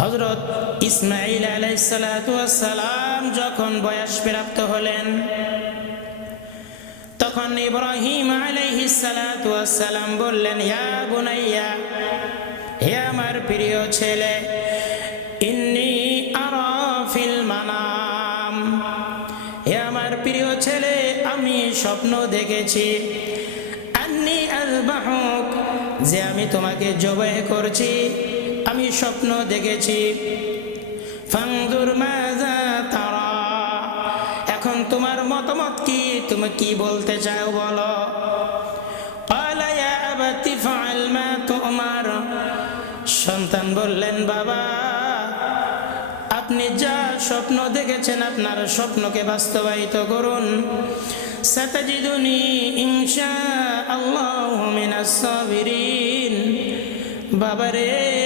হজরত ইসমাইল আলাইসালাম যখন বয়স প্রাপ্ত হলেন, তখন ইব্রাহিম আলাইহিসালাম বললেন, ইয়া বুনাইয়া, হে আমার প্রিয় ছেলে, ইন্নি আরাফিল মানাম। হে আমার প্রিয় ছেলে, আমি স্বপ্ন দেখেছি। আন্নি আলবাহুক যে আমি তোমাকে জবাই করছি। আমি স্বপ্ন দেখেছি। ফাংদুর তারা। এখন তোমার মতামত কি? তুমি কি বলতে চাও বলো। তোমার। সন্তান বললেন, বাবা, আপনি যা স্বপ্ন দেখেছেন, আপনার স্বপ্নকে বাস্তবায়িত করুন। বাবারে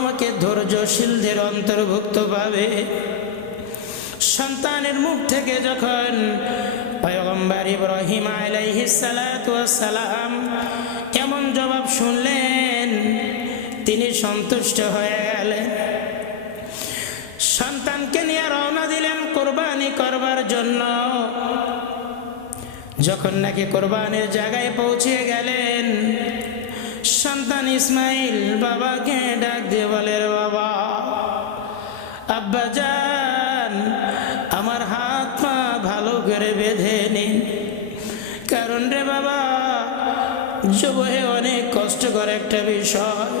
আমাকে ধৈর্যশীলদের অন্তর্ভুক্ত পাবে সন্তানের মুখ থেকে যখন পয়গম্বর ইব্রাহিম সালাম এমন জবাব শুনলেন, তিনি সন্তুষ্ট হয়ে গেলেন। সন্তানকে নিয়ে রওনা দিলেন কোরবানি করবার জন্য। যখন নাকি কোরবানির জায়গায় পৌঁছে গেলেন সন্তান ইসমাইল বাবাকে ডাক দিয়ে বলে, "রে বাবা, আব্বা যান আমার হাত পা ভালো করে বেঁধে নিন। কারণ রে বাবা, যুবহে অনেক কষ্টকর একটা বিষয়।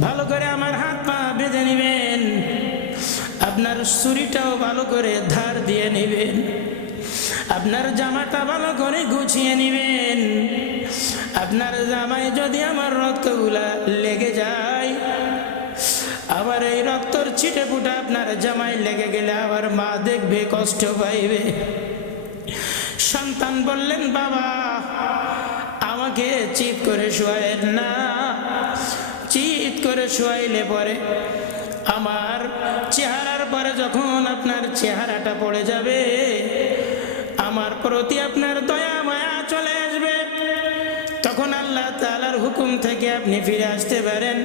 ভালো করে আমার হাত পা বেঁধে নেবেন। আপনার ছুরিটাও ভালো করে ধার দিয়ে নেবেন। আপনার জামাটা ভালো করে গুছিয়ে নেবেন। আপনার জামায় যদি আমার রক্তগুলা লেগে যায়, আবার এই রক্তর ছিটে ফুটা আপনার জামায় লেগে গেলে আবার মা দেখবে, কষ্ট পাইবে। সন্তান বললেন, বাবা, আমাকে চিৎ করে শোয়ায়েন না। চিৎ করে শোয়াইলে পরে আমার চেহারার পরে যখন আপনার চেহারাটা পড়ে যাবে আমার প্রতি আপনার দয়া, মায়া চলে আসবে। তখন আল্লাহ তালার হুকুম থেকে আপনি ফিরে আসতে পারেন।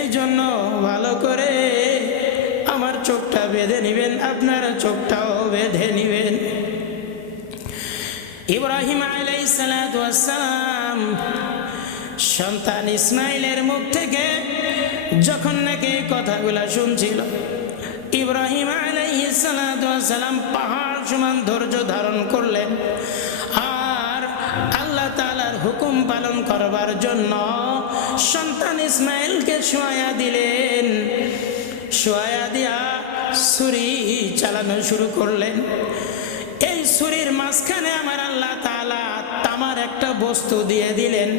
এই জন্য ভালো করে আমার চোখটা বেঁধে নেবেন, আপনার চোখটাও বেঁধে নেবেন। ইব্রাহিম আলাইসালাম সন্তান ইসমাইলের মুখ থেকে যখন নাকি কথাগুলা শুনছিল ইব্রাহিম আলাইসালাম পাহাড় সমান ধৈর্য ধারণ করলেন আর আল্লাহ তালার হুকুম পালন করবার জন্য সন্তান ইসমাইলকে শোয়া দিলেন। শোয়া দিয়া ছুরি চালানো শুরু করলেন। এই ছুরির মাঝখানে আমার আল্লাহ তালা তামার একটা বস্তু দিয়ে দিলেন।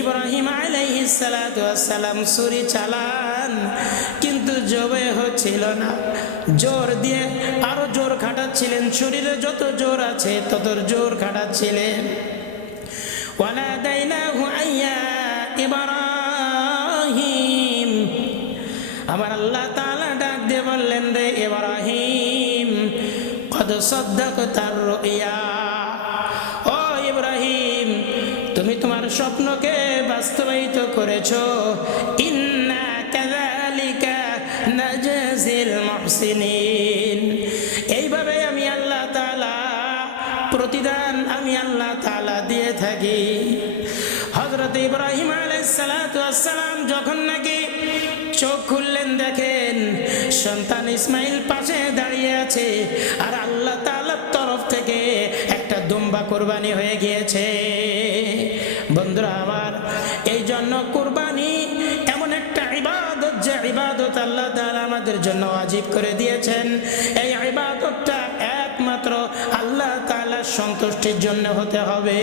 ইব্রাহিম আলাইহিসালাম ছুরি চালান, কিন্তু জবে হচ্ছিল না। জোর দিয়ে আরও জোর খাটাচ্ছিলেন, শরীরে যত জোর আছে তত জোর খাটাচ্ছিলেন। ওয়ালা ওয়ানাদাইনাহু আইয়া ইব্রাহিম। আমার আল্লাহ তাআলা ডাক দিয়ে বললেন, রে ও ইব্রাহিম, তুমি তোমার স্বপ্নকে বাস্তবায়িত করেছ। ইন্না কাযালিকা নাজাজিল মুহসিনিন। এইভাবে আমি আল্লাহ তাআলা, প্রতিদান আমি আল্লাহ তাআলা দিয়ে থাকি। হযরত ইব্রাহিম আলাইহিস সালাম যখন নাকি চোখ খুললেন দেখেন সন্তান ইসমাইল পাশে দাঁড়িয়ে আছে। আর আল্লাহ তাআলার তরফ থেকে একটা দুম্বা কোরবানি হয়ে গিয়েছে। বন্ধুরা আমার এই জন্য কোরবানি এমন একটা ইবাদত যে ইবাদত আল্লাহ তাআলা আমাদের জন্য আজীব করে দিয়েছেন। এই ইবাদতটা একমাত্র আল্লাহ তাআলার সন্তুষ্টির জন্য হতে হবে।